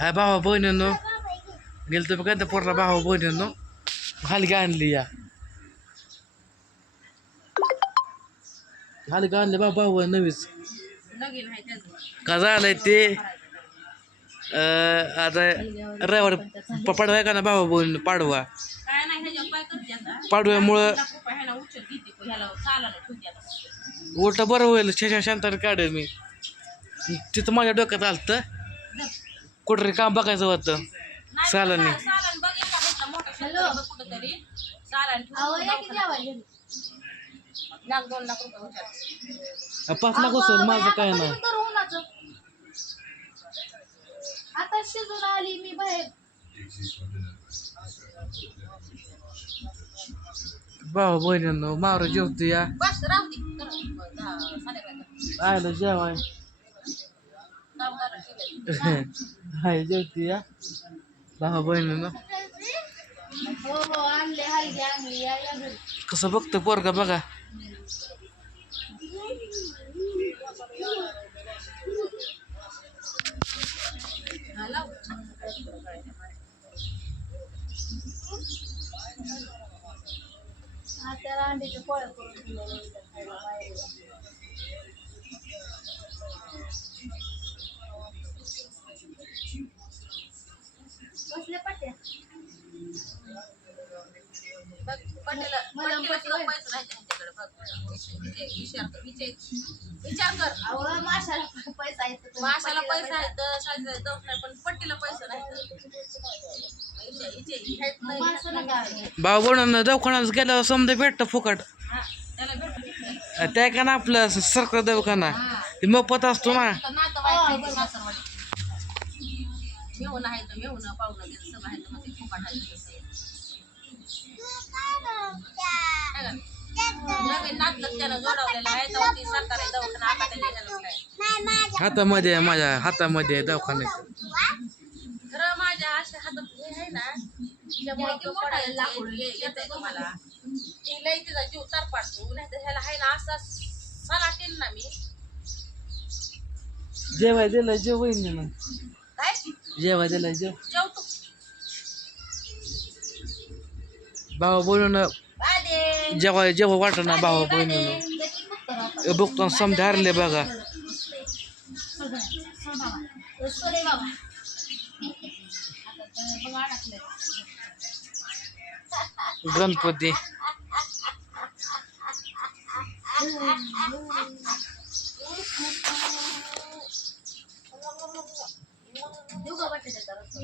हा भावा बहिणींनो गेलं तर बघा पोरला भावा बहिणींनो हलगी आणली या हलगी आणली बा भाऊ नवीच लगीन आहे का झालंय ते अं, आता रविवार पाडवा आहे का ना भावा बहीण पाडवा पाडव्यामुळं उलट बरं होईल शेषा शांताने काढेल मी तिथं माझ्या डोक्यात आलतं कुठं काम बघायचं होतं. नाही. लाख रुपये उचल पाच लाख असेल माझं काय नाही. आता शिजून आली मी बाहेर. भाऊ बहिणींनो मारू जेवतो या. बस राहू दे. कर. दहा- साडेबारा. आयला जेवाय. काम आहे. हाय जेवतो या भाऊ बहिणींनो हो हो आणले हलगी आणली या या घरी कसं बघतं पोरगा बघा हा, लाव. हा त्याला अंड्याच्या पोळ्या करून दिल्या विचार- कर, विचार- विचार कर अहो माशाला पैसा येतो माशाला पैसा शाळेत पण पट्टीला पैसा नाही. भाऊ बहिणींनो दवाखान्यात गेल्यावर समजा भेटतं फुकट. त्या का ना आपलं सरकार दवाखाना. ते मोफत असतो ना. आहे तर पाहुणं सगळं आहे तर मग ते फुकट आहे. आहे सरकारी दवाखाना आता. हातामध्ये आहे माझ्या हातामध्ये आहे दवाखान्यात खरं माझ्या अशा हातात हे आहे ना त्यामुळे तो पडायला येते तुम्हाला. ती लई तिचा जीव तर पाडतो नाही तर ह्याला आहे ना असा सलाटेल ना मी. जेवाय दिलं जेव काय? जेवाय दिलं जेव. जेवतो भाऊ बहिणीनं बादे जेव्हा जेव्हा वाटत ना भाऊ बहिणीनं. लगीन बघ तर आता. बघतो समजा हारले बघा सगळं. बाबा. सोरे बाबा आता तर बघ अडकलंय. गणपती देऊ का बटाट्याचा रस्सा?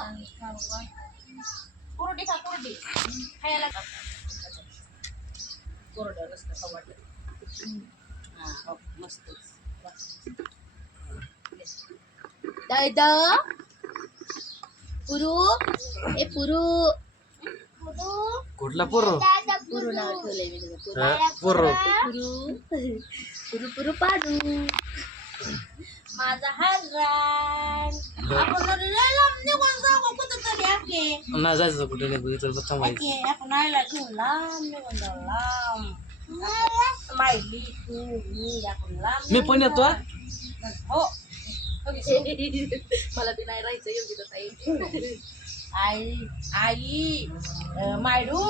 आणि खा बाबा. कुरडी खा कुरडी खायला का कोरडं रस्ता खाऊ वाटलं हा हो मस्तच. दादा पुरू. ए पुरू. पुरू कुठला पोरो? पुरू नाव ठेवलंय मी तुझं. पुरू पोरो. पुरू. पुरू पुरू पाडू. माझा हरण आपण जरी लय लांब निघून जाऊ कुठं तरी आके नाही जायचं कुठे नाही इथं थांबायचं. आके आपण आयला घेऊन लांब निघून जाऊ लांब. माहिती तू मी आपण लांब मी पण येतो हा. हो. मला ते नाही राहायचं योग्य ताई आई आई मायडू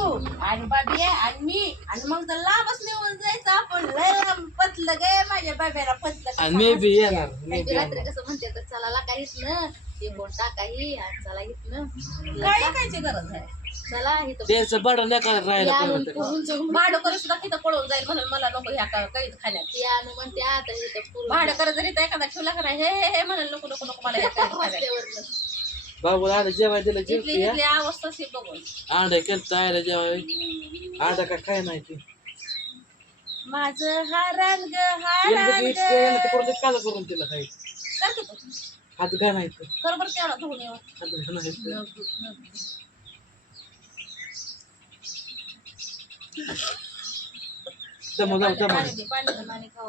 आणि बाबी आणि मी. आणि मग तर लांबच निघून जायचं आपण. लय लांब पतलं गे माझ्या बाब्याला पतलं आणि मे बी येणार मे बी रात्री कसं म्हणते तर चला लाका ना? ते कोण टाकाही आणि चला ना. काय ऐकायची गरज आहे? चला इथं त्याचं बडं राहिलं भाडं करून सुद्धा तिथं पळून जाईल म्हणून मला नको ह्या का- काही खाण्यात. ते आणून म्हणते आता भाडं करत जरी एखादा ठेवला का नाही हे हे हे म्हणाल नको नको नको मला बाबू आलं जेवाय दिलं इथली जेवते इथली अवस्था अशी बघून. अंडा केलं आयला जेवाय अंडा का काय नाही ते. माझं हारान ग येणं हारान ते- ग ते येणं ते करून काला करून तिला काही. हात. कर बरं तेवढा धुवून येऊ. हात घा नाही तर. दमो दमो. दमो पाणी दे पाणी दे.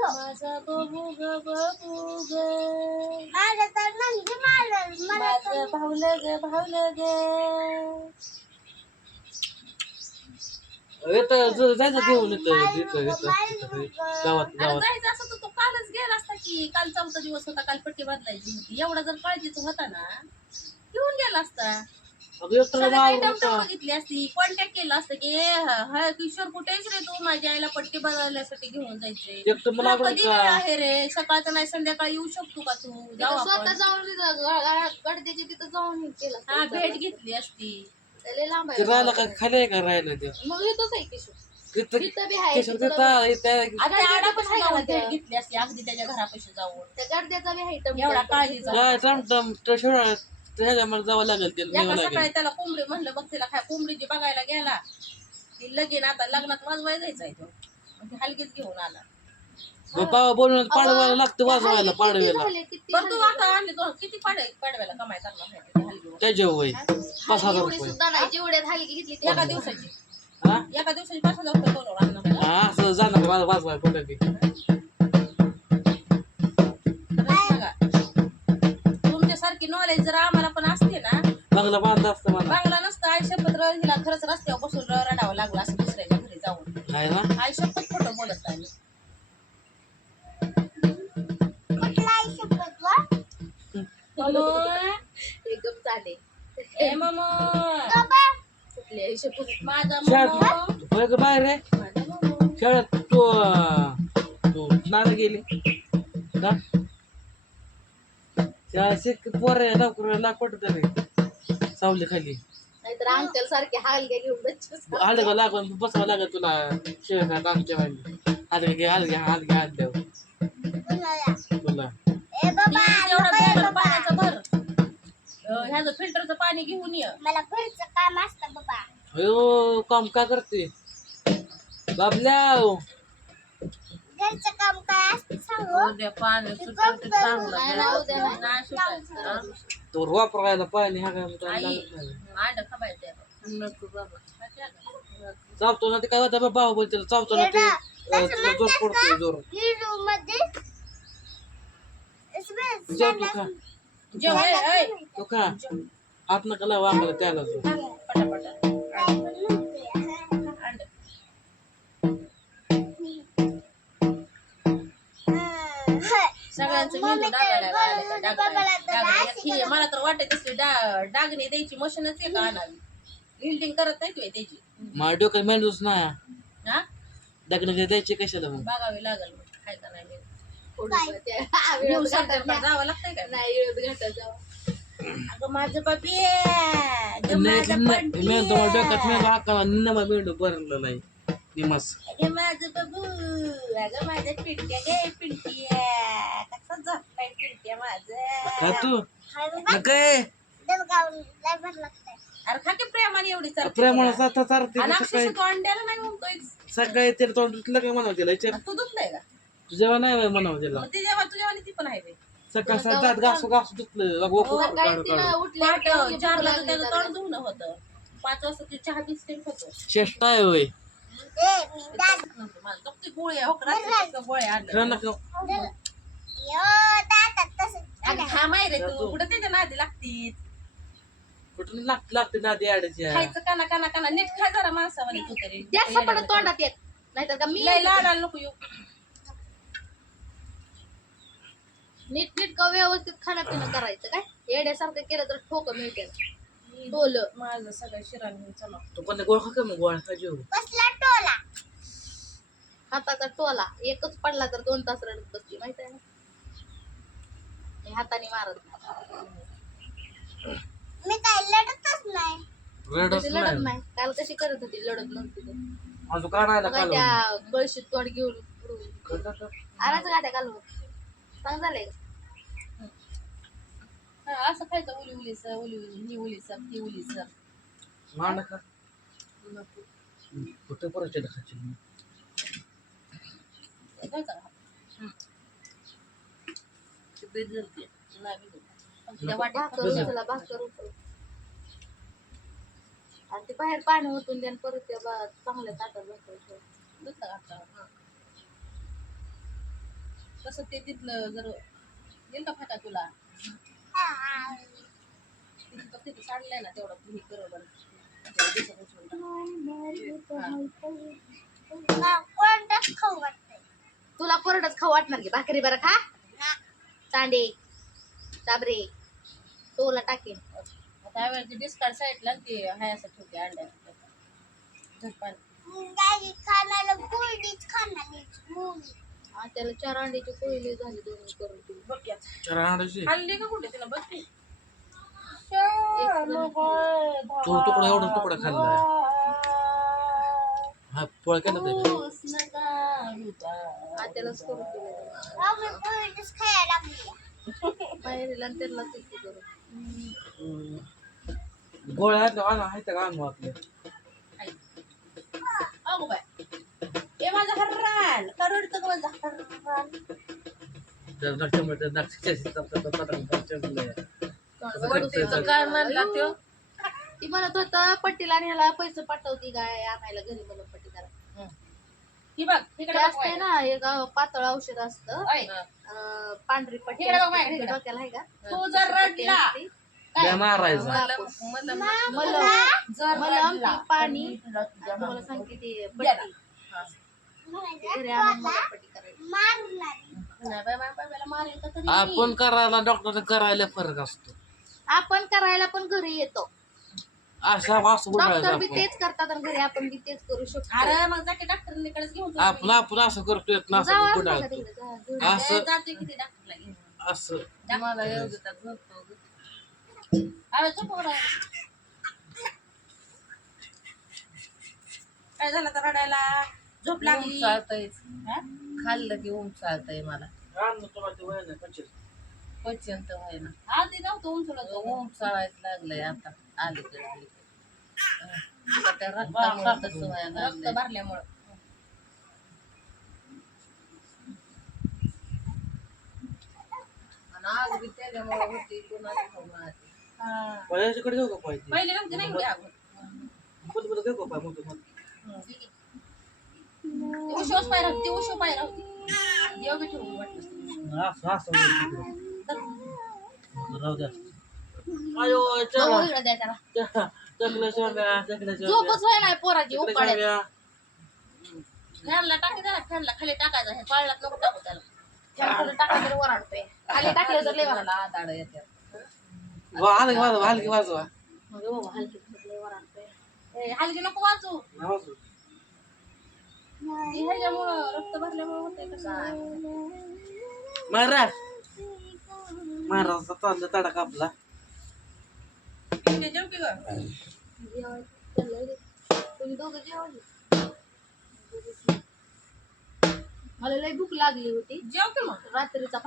माझा बबू ग बबू ग. माझं भावलं ग भावलं ग. येतं ज- जायचं घेऊन येतं येतं येतं गावात अरे गावात. जायचं असं तर तो कालच गेला असता की काल चौथा दिवस होता काल पट्टी बदलायची होती. एवढा जर काळजीच होता ना घेऊन गेला असता. अगं होता. बघितली असती. कॉन्टॅक्ट केला असतं की ए, ह- ह, किशोर कुठेच रे तू? माझ्या आईला पट्टी बदलण्यासाठी घेऊन जायचे. एकटं मला तुला आवडत कधी वेळ का? आहे रे? सकाळचं नाही संध्याकाळी येऊ शकतो का तू? जाऊ स्वतः आपण. जाऊन तिथं ग- ग- गडद्याची तिथं जाऊन हे केलं हा असतं. भेट घेतली असती. त्याला लांब ते आहे राहिलं का खाली आहे का राहिलं ते? मग इथंच आहे किशोर. तिथं बी आहे केशर तिथं आता आडापाशी आहे जाऊन भेट? घेतली असती अगदी त्याच्या घरापाशी जाऊन. त्या गडद्याचा बी आहे एवढा काय टमटम शेवळा ह्याच्यामध्ये जावं लागेल ते न्यावं एका लागेल. सकाळी त्याला कोंबडी म्हणलं बघ तिला काय कोंबडीची बघायला गेला. ती लगीन आता लग्नात वाजवाय तो. मग ती हलकीच घेऊन आला. मग पाव बनवून पाडवायला लागतं वाजवायला पाडव्याला. पण तू आता आणली तो किती पाड पाडव्याला कमाई करणार आहे ती त्याच्या वय पाच हजार एवढी रुपये. सुद्धा नाही जेवढ्यात हलकी घेतली ते एका दिवसाची. हा? एका दिवसाची पाच हजार रुपये आणणार. आहे. हा, असं जाणार वाज- वाजवाय कुठं तुमच्यासारखी नॉलेज जर आम्हाला पण असते ना बंगला बांधला असतं मला. बांगला नसतं आई शपथ हिला खरंच रस्त्यावर बसून रडावं लागलं असं दुसऱ्याच्या घरी जाऊन. आहे ना? आई शपथ खोटं बोलत नाही. मम्मा, एकदम चाले ए मम्मा, कुठली आहे शपथ? माझा मम्मा, शाळेत. होय का बाहेर रे माझा मम्मा. शाळेत तू अं, तू नाना गेली. का? शिक पोर नोकरीला कुठं तरी सावली खाली. नाहीतर सारखे घेऊन बच्चूच हलगा लागून बसावं लागेल तुला. आमच्या वाली हलगा घे हलगा हलगा हलगा तुला एवढं पाण्याचं भर ह्याचं फिल्टरचं पाणी घेऊन ये मला घरचं काम असतं बाबा. अयो काम का करते? बाबल्या घरचं काम काय असतं सांगू? उद्या पाणी सुटलं तर चांगलं. नाही ना, उद्या नाही. नाही सुटायचं हं? तो वापरायला पाणी हा आई नको बाबा. चावतो ना ते काय होतं बाबा बोल त्याला चावतो ना ते अं, तुला जोर पडतोय जोर जोर तू खा. जेव ए, ए. तो खा. हात नका लावा आम्हाला त्याला पटापटा. मेंदू लागले का? ही. मला तर वाटत डा डागणे द्यायची मशीनच आहे का आणावी. बिल्डिंग करत नाही तुम्ही त्याची. माझ्या डोक्यात मेंदूच नाही. हा? लग्न द्यायचे कशाला मग? बघावी लागल मग काय का नाही मी. जावं लागतंय काय नाही अगं माझं बाबी अगं माझं मेंदू बंटी मेंदू डोक्यात मेंदू हाका मेंदू निमस अगं माझं बाबू अगं माझं पिंट्या गे पिंट्या. कसा झोपलाय पिंट्या माझं. खा तू. काय अरे खा की प्रेमाने एवढी चालते प्रेमाला तुला. सात चारते आणि सकाळी अक्षरशः तू अंड्याला नाही म्हणतोय. सकाळी त्याला तोंड तुला काय म्हणावं त्याला विचार तू दुखलाय का? तुझ्या नाही बाई म्हणावं त्याला मग ती जेव्हा तुझ्या ती पण आहे बे. सकाळ सकाळ दात घासू घासू दुखलं बघ, काढू काढू. पहाट चारला भूक तर त्याचं. तोंड धुवणं होतं. पाच वाजता ती चहा बिस्किट होतो चेष्टा आहे होय. नादी लागती कुठून लागते लागते दादी आडाची. खायचं काना काना काना. नीट खा जरा माणसावानी तू तरी. जास्त पडत तोंडात येत. नाहीतर का मी लय लाडाला नको येऊ. नीट नीट का व्यवस्थित खाणं पिणं करायचं काय? येड्यासारखं केलं तर ठोक मिळते. टोल माझं सगळं शिरा घेऊन चला. तू पण गोळा खा का मग? गोळा खा जेव हाताचा टोला. एकच पडला तर दोन तास रडत बसली माहीत आहे ना? मी हाताने मारत नाही. रडत कशी लढत नाही. नाही. काल कशी करत होती लढत नव्हती तर. अजून का राहिला बघा काल त्या गळशीत तोंड घेऊन. आणायचं का? त्या काल सांग झालंय. का? हा, असं खायचं उली उलीस उली उली ही उलीस ती उलीस मांडा का कुठे परत खायची खायचं का? ते बेद जळते. नाही बेद. पण तिच्या वाटेत भाकर फक्त उचला भाकर उचल आणि ते बाहेर पाणी ओतून द्या आणि परत त्या बा- चांगल्या ताटात भाकर ठेव. हा. तसं ते तिथलं जर येईल का फाटा तुला ना तेवढं बरोबर तुला कोरडच खाऊ वाटणार की? भाकरी बरं खा. चांडे चाबरे तोला टाकेन. आता ह्या वेळेची डिस्कार्ड साईडला ती हाय असं ठेवते अंड्या झटपण हा, त्याला चार अंड्याची पोळी झाली दोन करून दिली. बघ की आता. चार आणायची खाल्ली का कुठे तिला? बघ की. तुकडा. एवढा तुकडा खाल्लाय हा पोळ केला त्याच्या हा, त्यालाच करून दिलं. बाहेर आणि त्याला करून गोळ्या आणल्या आणा आहे का? आणू आपल्या अगो बाय काय म्हणला ती म्हणत होता पट्टीला आणि ह्याला पैसे पाठवती काय आणायला घरी म्हणून पट्टी करा ही बघ तिकडे असते ना एक अं, पातळ औषध असतं पांढरी पट्टी. डोक्याला आहे का तू जर रडला मारायचा. मलम पाणी तुम्हाला सांगते ती पट्टी येतं आपण करायला डॉक्टर करायला फरक असतो. आपण करायला पण घरी येतो. अशा असं बोलायचं डॉक्टर बी तेच करतात आणि घरी आपण बी तेच करू शकतो. अरे मग जाते डॉक्टरकडे घेऊन जा. आपण आपण असं करतोय ना असं बघा तिकडे, असं जाते किती डॉक्टरला घेऊन. असं. मला येऊ देतात झोपतो अरे झोप बरं. काय झालं तर रडायला? झोप लागली. हा? खाल्लं की ऊन चालतंय मला. आण ना तुला ते वय नाही पंचवीस. पचन तर व्हाय ना. आधी नव्हतं उंचलं ऊन चालायचं लागलंय आता अलीकडे आता त्या रक्तामुळे तसं व्हायला रक्त लागलंय भरल्यामुळं. आणि आग बी त्याच्यामुळे होती कुणाला पहिले नव्हते नाही होते अगोदर का पाय मोठं मोठं ती उशिवच पाय राहते ती उशिव पाय राहते. देव बी ठेवून वाटलं असं असं राहू द्या. अयो बघू चला इकडं द्या त्याला. चकल्या शेवग्या चकल्या झोपच व्हाय नाही पोराची उपाड्यात. शेवग्या फॅनला टाकी त्याला फॅनला खाली टाकायचा हे पाळण्यात नको टाकू त्याला. टाकलं तरी खाली टाकलं तर लय वराडतं. मला आदाड येते वा हलकी वाजवा हलकी वाजवा. मग बाबा हलकी लय वराडतोय. ए, हलकी नको वाचू ह्याच्यामुळं रक्त भरल्यामुळे होतंय कसं महाराज. महाराजचा चाललं तडका आपला ते जेव की? गं जेवायचं चाललंय रे. तुम्ही दोघं मला लय भूक लागली होती. जेव की मग. रात्रीचा